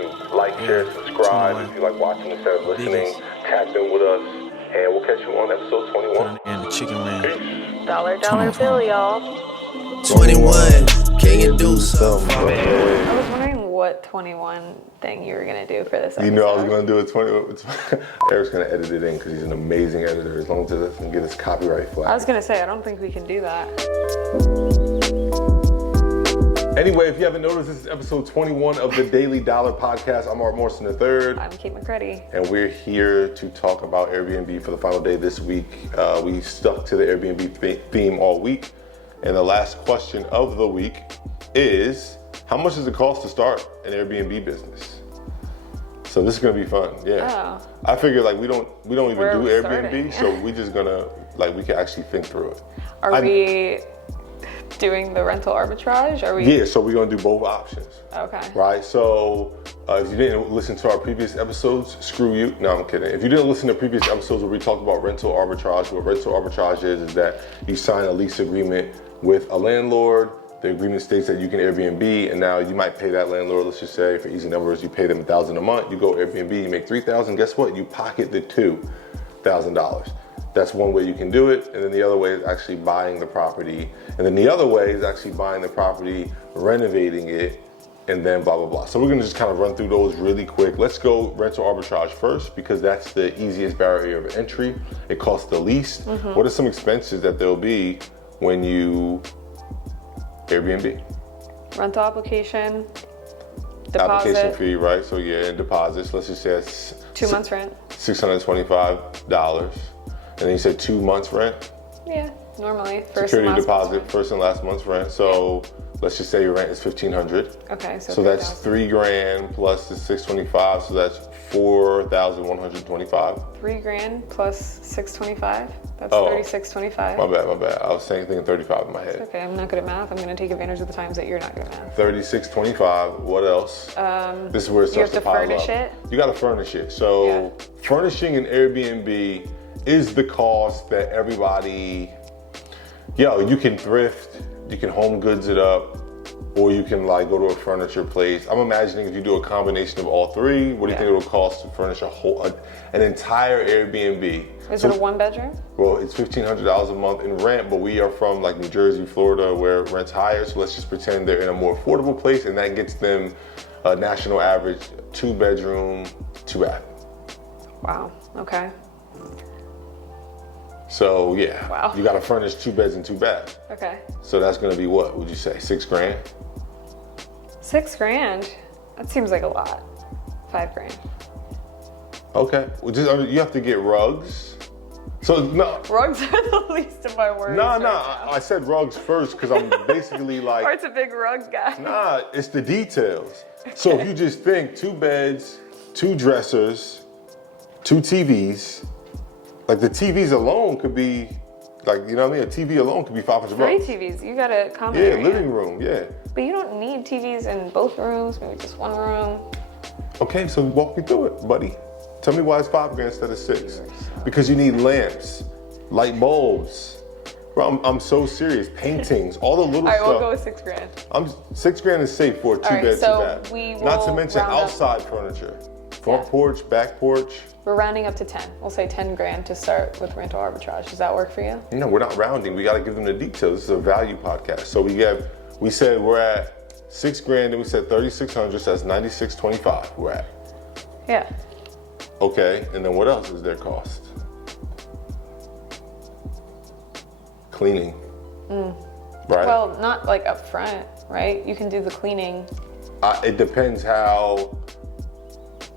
YouTube. Like, share, subscribe. If you like watching instead of listening, tap in with us. And we'll catch you on episode 21. And the chicken ran. Peace. Dollar bill, y'all. 21, can you do something? I was wondering what 21 thing you were going to do for this episode. You know I was going to do a 20. Eric's going to edit it in because he's an amazing editor as long as it doesn't get his copyright flag. I was going to say, I don't think we can do that. Anyway, if you haven't noticed, this is episode 21 of the Daily Dollar Podcast. I'm Art Morrison III. I'm Cait McCready. And we're here to talk about Airbnb for the final day this week. We stuck to the Airbnb theme all week. And the last question of the week is, how much does it cost to start an Airbnb business? So this is gonna be fun, yeah. Oh. I figured like we don't even Where do are we Airbnb, starting? so we just gonna, like we can actually think through it. Are we doing the rental arbitrage? Yeah, so we're gonna do both options. Okay. Right, so if you didn't listen to our previous episodes, screw you. No, I'm kidding. If you didn't listen to previous episodes where we talked about rental arbitrage, what rental arbitrage is that you sign a lease agreement with a landlord. The agreement states that you can Airbnb, and now you might pay that landlord, let's just say, for easy numbers, you pay them $1,000 a month, you go Airbnb, you make $3,000, guess what? You pocket the $2,000. That's one way you can do it, and then the other way is actually buying the property, and then the other way is actually buying the property, renovating it, and then blah, blah, blah. So we're gonna just kind of run through those really quick. Let's go rental arbitrage first, because that's the easiest barrier of entry. It costs the least. Mm-hmm. What are some expenses that there'll be when you Airbnb? Rental application, deposit. Application fee, right? So yeah, and deposits. Let's just say it's 2 months rent. $625. And then you said 2 months rent? Yeah, normally. First Security and last deposit, month's first and last month's rent. So let's just say your rent is $1,500. rent. Okay, So that's $3,000 plus the $625. So that's $4,125. $3,000 plus $625. That's Oh. $3,625. My bad. I was thinking 35 in my head. Okay, I'm not good at math. I'm going to take advantage of the times that you're not good at math. $3,625. What else? This is where it You have starts to to pile furnish up. it? You got to furnish it. So Yeah. furnishing an Airbnb is the cost that everybody. You can thrift, you can home goods it up, or you can like go to a furniture place. I'm imagining if you do a combination of all three, what do you think it'll cost to furnish an entire Airbnb? Is it a one bedroom? Well, it's $1,500 a month in rent, but we are from like New Jersey, Florida, where rent's higher. So let's just pretend they're in a more affordable place, and that gets them a national average 2-bedroom, 2-bath. Wow, okay. So yeah, Wow. You got to furnish 2 beds and 2 baths. Okay. So that's going to be what would you say, $6,000? $6,000? That seems like a lot. $5,000. Okay, well, you have to get rugs. So no. Rugs are the least of my worries. No, right now. I said rugs first because I'm basically like. Art's a big rug guy. Nah, it's the details. So if you just think 2 beds, 2 dressers, 2 TVs, like the TVs alone could be, like, you know what I mean? A TV alone could be $500. 3 TVs. You got a common Yeah, area. living room, yeah. But you don't need TVs in both rooms, maybe just one room. Okay, so walk me through it, buddy. Tell me why it's $5,000 instead of $6,000. Because you need lamps, light bulbs. Bro, I'm so serious. Paintings, all the little All right, stuff. we'll go with $6,000. $6,000 is safe for a 2-bed, so 2-bath. we Not to will mention round up. outside furniture. Front porch, back porch. We're rounding up to 10. We'll say $10,000 to start with rental arbitrage. Does that work for you? No, we're not rounding. We got to give them the details. This is a value podcast. So we said we're at $6,000, and we said $3,600. So that's $9,625. We're at. Yeah. Okay, and then what else is their cost? Cleaning. Right. Well, not like up front, right? You can do the cleaning. It depends how.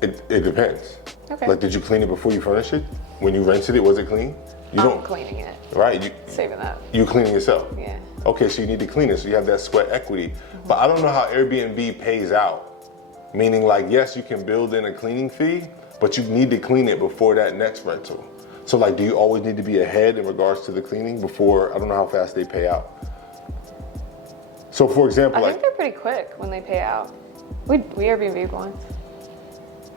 It depends. Okay. Like, did you clean it before you furnished it? When you rented it, was it clean? You I'm don't. cleaning it. Right. Saving that. You cleaning yourself. Yeah. Okay, so you need to clean it, so you have that sweat equity. But I don't know how Airbnb pays out. Meaning, like, yes, you can build in a cleaning fee, but you need to clean it before that next rental. So, like, do you always need to be ahead in regards to the cleaning before? I don't know how fast they pay out. So, for example, I think they're pretty quick when they pay out. We Airbnb once.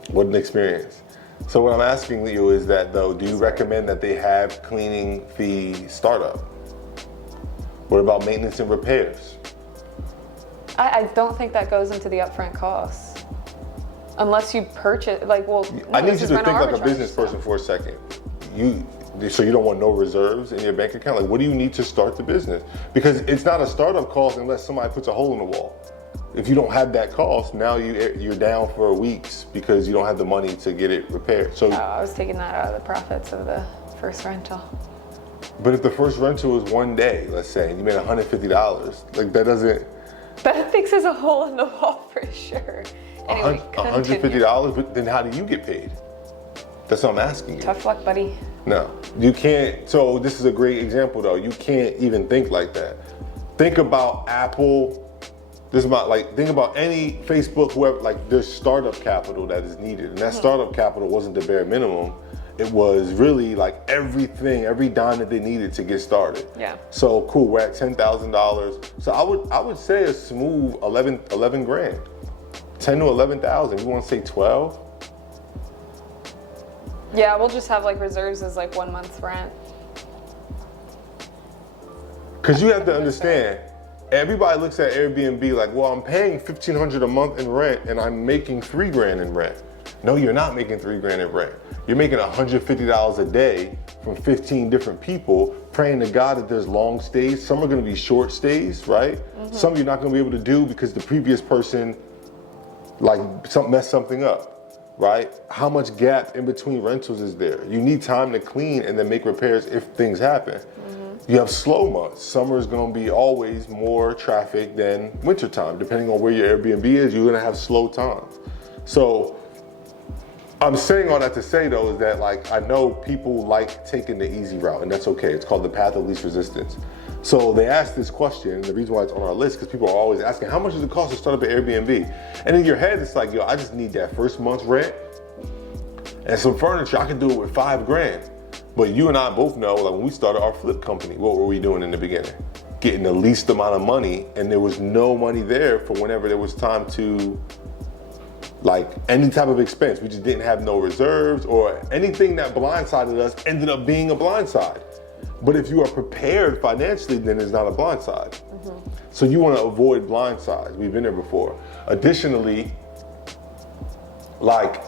What an experience. So what I'm asking you is that, though, do you recommend that they have cleaning fee startup? What about maintenance and repairs? I don't think that goes into the upfront costs. Unless you purchase, like, well, no, I need this you is to rental think like a arbitrage, business so- person for a second. So you don't want no reserves in your bank account? Like, what do you need to start the business? Because it's not a startup cost unless somebody puts a hole in the wall. If you don't have that cost, now you're down for weeks because you don't have the money to get it repaired. So, I was taking that out of the profits of the first rental. but if the first rental is 1 day, let's say, and you made $150, like that doesn't. That fixes a hole in the wall for sure. Anyway, continue. $150, but then how do you get paid? That's what I'm asking you. Tough luck, buddy. No, you can't. So this is a great example though. You can't even think like that. Think about Apple. Think about any Facebook, whoever, like there's startup capital that is needed. And that startup capital wasn't the bare minimum. It was really like everything, every dime that they needed to get started. Yeah. So cool, we're at $10,000. So I would say a smooth 11 grand. 10 to 11,000. You want to say 12? Yeah, we'll just have like reserves as like 1 month's rent. Because you have to understand, everybody looks at Airbnb like, well, I'm paying $1,500 a month in rent and I'm making $3 grand in rent. No, you're not making $3 grand in rent. You're making $150 a day from 15 different people, praying to God that there's long stays. Some are going to be short stays, right? Some you're not going to be able to do because the previous person messed something up, right? How much gap in between rentals is there? You need time to clean and then make repairs if things happen. You have slow months. Summer is going to be always more traffic than wintertime. Depending on where your Airbnb is, you're going to have slow times. So I'm saying all that to say though is that like I know people like taking the easy route, and that's okay. It's called the path of least resistance. So they asked this question, and the reason why it's on our list because people are always asking, how much does it cost to start up an Airbnb? And in your head, it's like, yo, I just need that first month's rent and some furniture. I can do it with $5 grand. But you and I both know, like when we started our flip company, what were we doing in the beginning? Getting the least amount of money, and there was no money there for whenever there was time to, like any type of expense. We just didn't have no reserves, or anything that blindsided us ended up being a blindside. But if you are prepared financially, then it's not a blindside. So you want to avoid blindsides. We've been there before. Additionally, like,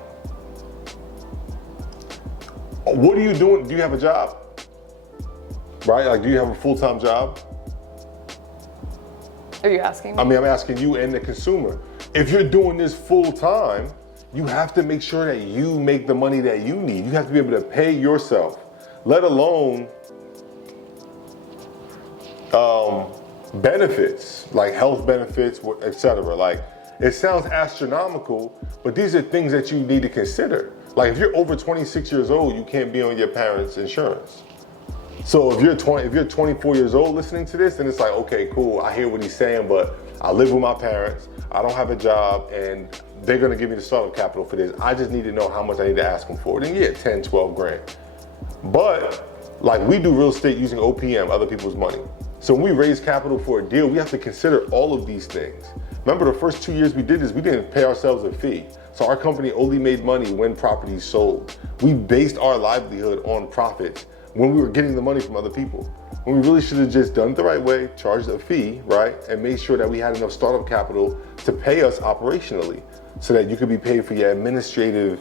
what are you doing? Do you have a job? Right? Like, do you have a full-time job? Are you asking me? I mean, I'm asking you and the consumer. If you're doing this full-time, you have to make sure that you make the money that you need. You have to be able to pay yourself, let alone benefits, like health benefits, etc. Like, it sounds astronomical, but these are things that you need to consider. Like if you're over 26 years old, you can't be on your parents' insurance. So if you're 24 years old listening to this, then it's like, okay, cool, I hear what he's saying, but I live with my parents, I don't have a job, and they're gonna give me the startup capital for this. I just need to know how much I need to ask them for. Then yeah, 10, 12 grand. But like we do real estate using OPM, other people's money. So when we raise capital for a deal, we have to consider all of these things. Remember the first 2 years we did this, we didn't pay ourselves a fee. So our company only made money when properties sold. We based our livelihood on profits when we were getting the money from other people. When we really should have just done it the right way, charged a fee, right? And made sure that we had enough startup capital to pay us operationally so that you could be paid for your administrative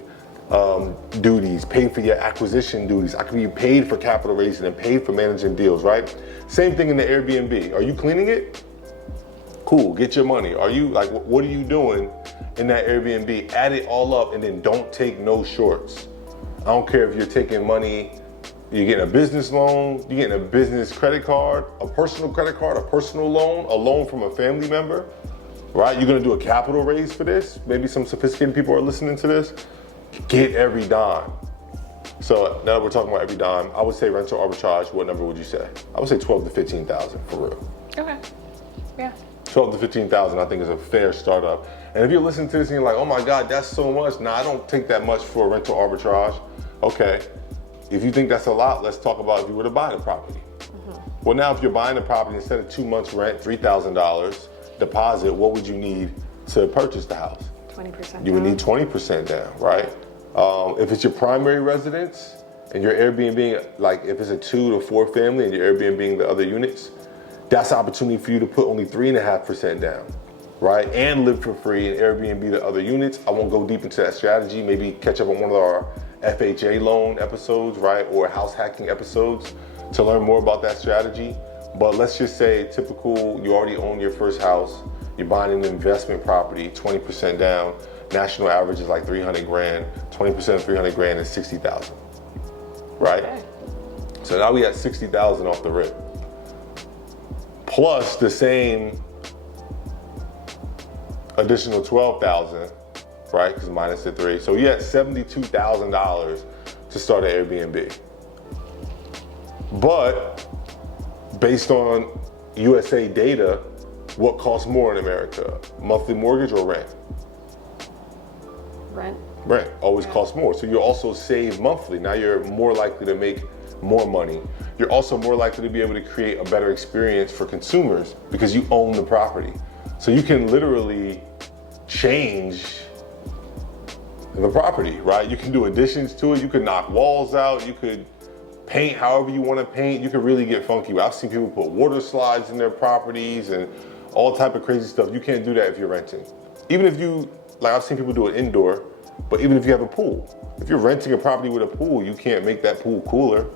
duties, paid for your acquisition duties. I could be paid for capital raising and paid for managing deals, right? Same thing in the Airbnb. Are you cleaning it? Cool, get your money. Are you, like, what are you doing in that Airbnb? Add it all up and then don't take no shorts. I don't care if you're taking money, you're getting a business loan, you're getting a business credit card, a personal credit card, a personal loan, a loan from a family member, right? You're gonna do a capital raise for this. Maybe some sophisticated people are listening to this. Get every dime. So now that we're talking about every dime, I would say rental arbitrage, what number would you say? I would say 12 to 15,000 for real. Okay. Yeah. 12 to 15,000 I think is a fair startup. And if you're listening to this and you're like, oh my God, that's so much. Nah, I don't take that much for rental arbitrage. Okay, if you think that's a lot, let's talk about if you were to buy the property. Well, now if you're buying the property, instead of 2 months rent, $3,000 deposit, what would you need to purchase the house? 20% You would need 20% down, right? If it's your primary residence and your Airbnb, like if it's a 2 to 4 family and your Airbnb the other units, that's an opportunity for you to put only 3.5% down. right? And live for free and Airbnb the other units. I won't go deep into that strategy. Maybe catch up on one of our FHA loan episodes, right? Or house hacking episodes to learn more about that strategy. But let's just say typical, you already own your first house, you're buying an investment property, 20% down. National average is like 300 grand. 20% of 300 grand is 60,000, right? Okay. So now we at 60,000 off the rip. Plus the same additional 12,000, right? Because minus the 3. So you had $72,000 to start an Airbnb. But based on USA data, what costs more in America? Monthly mortgage or rent? Rent. Rent always costs more. So you also save monthly. Now you're more likely to make more money. You're also more likely to be able to create a better experience for consumers because you own the property. So you can literally change the property, right? You can do additions to it. You could knock walls out. You could paint however you want to paint. You could really get funky. I've seen people put water slides in their properties and all type of crazy stuff. You can't do that if you're renting. Even if you, like I've seen people do it indoor, but even if you have a pool. If you're renting a property with a pool, you can't make that pool cooler.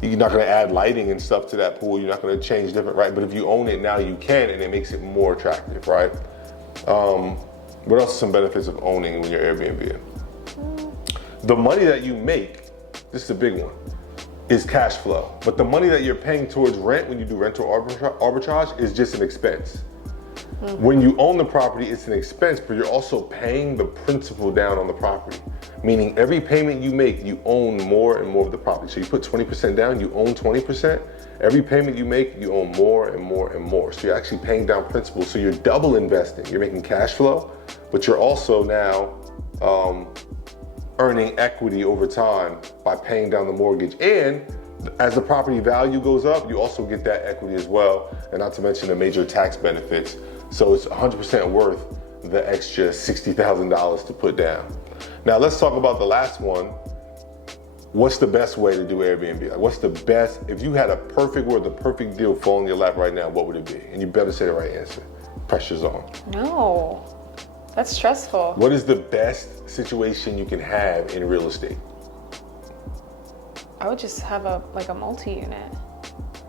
You're not gonna add lighting and stuff to that pool. You're not gonna change different, right? But if you own it now, you can, and it makes it more attractive, right? What else are some benefits of owning when you're Airbnb? The money that you make, this is a big one, is cash flow. But the money that you're paying towards rent when you do rental arbitrage is just an expense. When you own the property, it's an expense, but you're also paying the principal down on the property. Meaning every payment you make, you own more and more of the property. So you put 20% down, you own 20%. Every payment you make, you own more and more and more. So you're actually paying down principal. So you're double investing. You're making cash flow, but you're also now earning equity over time by paying down the mortgage. And as the property value goes up, you also get that equity as well. And not to mention the major tax benefits. So it's 100% worth the extra $60,000 to put down. Now let's talk about the last one. What's the best way to do Airbnb? Like what's the best, if you had a perfect word, the perfect deal fall in your lap right now, what would it be? And you better say the right answer. Pressure's on. No, that's stressful. What is the best situation you can have in real estate? I would just have a multi-unit.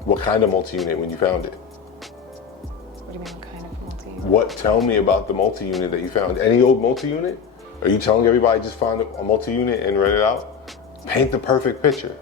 What kind of multi-unit when you found it? What do you mean, what kind of multi-unit? What, tell me about the multi-unit that you found. Any old multi-unit? Are you telling everybody just find a multi-unit and rent it out? Paint the perfect picture.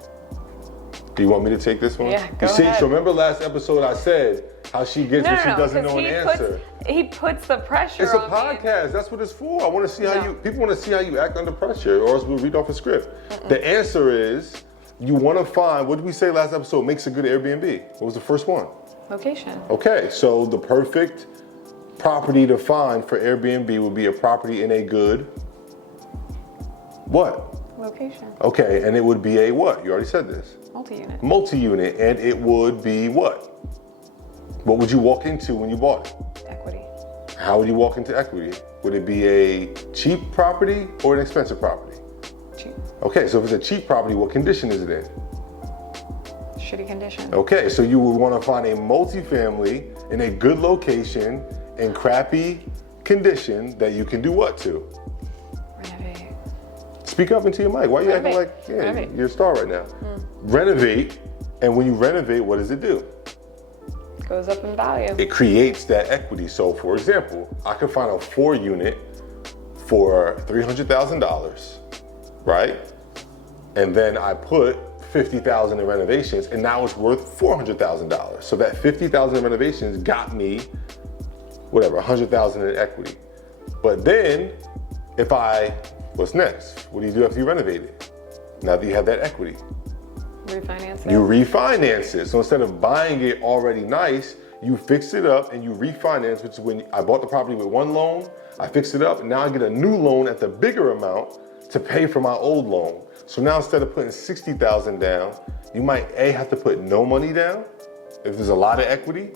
Do you want me to take this one? Yeah, go you see, ahead. So remember last episode I said how she gets when she doesn't know an answer. He puts the pressure It's a on me. podcast. That's what it's for. I want to see how No. people want to see how you act under pressure, or else we'll read off a script. The answer is you want to find, what did we say last episode makes a good Airbnb? What was the first one? Location. Okay, so the perfect property to find for Airbnb would be a property in a good what? Location. Okay, and it would be a what? You already said this. Multi-unit. Multi-unit, and it would be what? What would you walk into when you bought it? Equity. How would you walk into equity? Would it be a cheap property or an expensive property? Cheap. Okay, so if it's a cheap property, what condition is it in? Shitty condition. Okay, so you would want to find a multifamily in a good location in crappy condition that you can do what to? Renovate. Speak up into your mic. Why are you acting Renovate. like Renovate. you're a star right now? Renovate, and when you renovate, what does it do? Goes up in value. It creates that equity. So for example, I could find a 4-unit for $300,000, right? And then I put $50,000 in renovations, and now it's worth $400,000. So that $50,000 in renovations got me, whatever, $100,000 in equity. But then, what's next? What do you do after you renovate it? Now that you have that equity, Refinance it. you refinance it. So instead of buying it already nice, you fix it up and you refinance, which is when I bought the property with one loan, I fixed it up, and now I get a new loan at the bigger amount to pay for my old loan. So now instead of putting $60,000 down, you might have to put no money down if there's a lot of equity,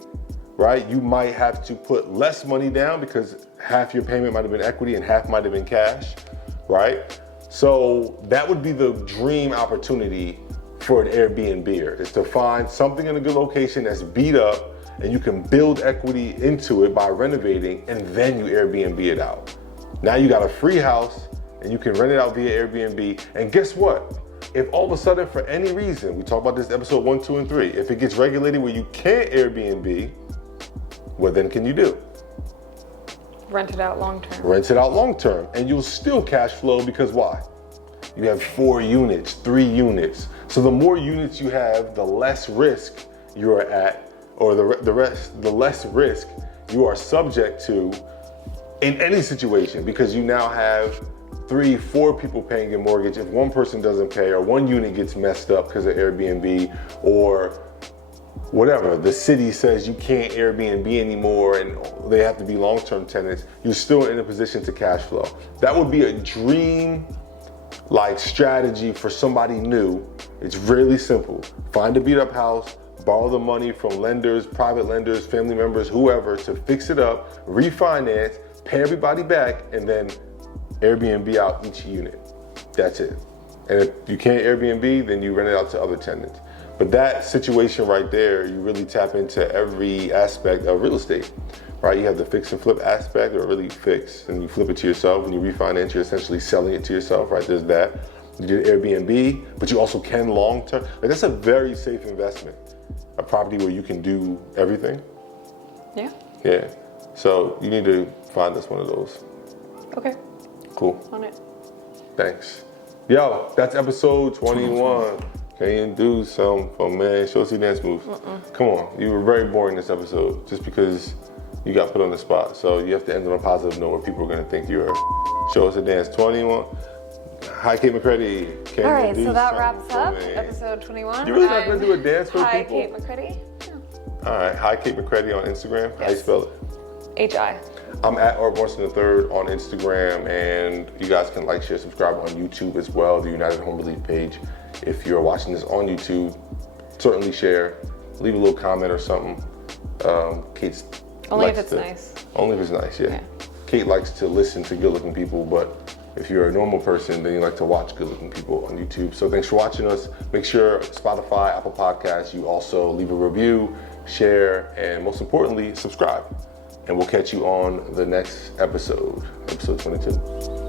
right? You might have to put less money down because half your payment might have been equity and half might have been cash, right? So that would be the dream opportunity for an Airbnb is to find something in a good location that's beat up and you can build equity into it by renovating, and then you Airbnb it out. Now you got a free house and you can rent it out via Airbnb. And guess what? If all of a sudden, for any reason, we talk about this episode 1, 2, and 3, if it gets regulated where you can't Airbnb, what then can you do? Rent it out long term. Rent it out long term, and you'll still cash flow because why? You have 4 units, 3 units. So the more units you have, the less risk you are at, or the less risk you are subject to in any situation, because you now have 3, 4 people paying your mortgage. If one person doesn't pay, or one unit gets messed up because of Airbnb, or whatever, the city says you can't Airbnb anymore and they have to be long-term tenants, you're still in a position to cash flow. That would be a dream strategy for somebody new. It's really simple. Find a beat up house, borrow the money from lenders, private lenders, family members, whoever, to fix it up, refinance, pay everybody back, and then Airbnb out each unit. That's it. And if you can't Airbnb, then you rent it out to other tenants. But that situation right there, you really tap into every aspect of real estate, right? You have the fix and flip aspect, or really fix, and you flip it to yourself. When you refinance, you're essentially selling it to yourself, right? There's that. You do Airbnb, but you also can long term. Like, that's a very safe investment. A property where you can do everything. Yeah. Yeah. So you need to find us one of those. Okay. Cool. On it. Thanks. Yo, that's episode 21. Can you do something for man? Show us your dance moves. Come on, you were very boring this episode just because you got put on the spot. So you have to end on a positive note where people are gonna think you're. Show us a dance. 21. Hi, Cait McCready. All right, so that wraps up episode 21. You really not gonna do a dance for Hi, people? Cait McCready. Yeah. All right, hi, Cait McCready on Instagram. Yes. How you spell it? H.I. I'm at Art Morrison III on Instagram, and you guys can like, share, subscribe on YouTube as well, the United Home Relief page. If you're watching this on YouTube, certainly share, leave a little comment or something. Cait's Only if it's nice. Only if it's nice, yeah. Cait likes to listen to good-looking people, but if you're a normal person, then you like to watch good-looking people on YouTube. So thanks for watching us. Make sure Spotify, Apple Podcasts, you also leave a review, share, and most importantly, subscribe. And we'll catch you on the next episode, episode 22.